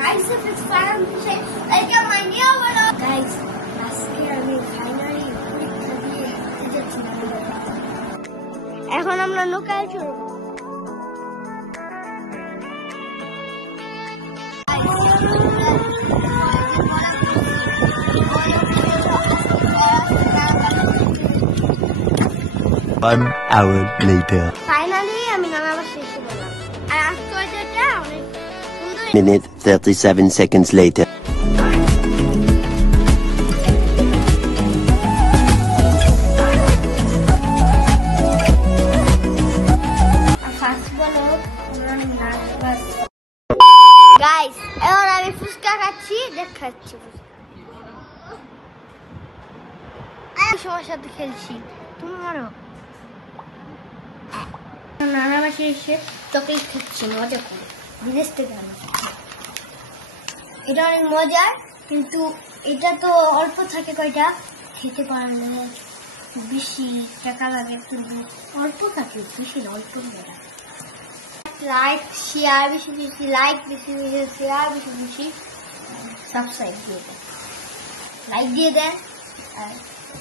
myself is fun to say, like my new vlog. Guys, আজকে আমি finally পরীক্ষা দিয়ে যাচ্ছি। এখন আমরা নৌকায় চড়বো। One hour later. ফাইনালি আমি নামাবার শেষ করলাম। আর আজকে ওইটা অনেক সুন্দর। Minute 37 seconds later. গাইস, এখন আমি ফুচকা খাচ্ছি, দেখাচ্ছি। আমি সবার সাথে খেলছি, তোমারও। নানা বাসে এসে চকলেট খাচ্ছি মজা করে, বিদেশ থেকে আনা। এটা অনেক মজার, কিন্তু এটা তো অল্প থাকে, কয়টা খেতে পারলে বেশি টাকা লাগে, কিন্তু অল্প থাকে, বেশি না, অল্প মজা। লাইক শেয়ার বেশি বেশি, লাইক বেশি বেশি, শেয়ার বেশি বেশি, সাবস্ক্রাইব দিয়ে দেন, লাইক দিয়ে দেন। আর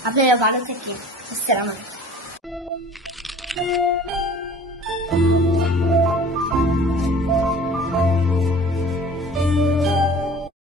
আপনারা ভালো থাকেন। আসসালামু আলাইকুম।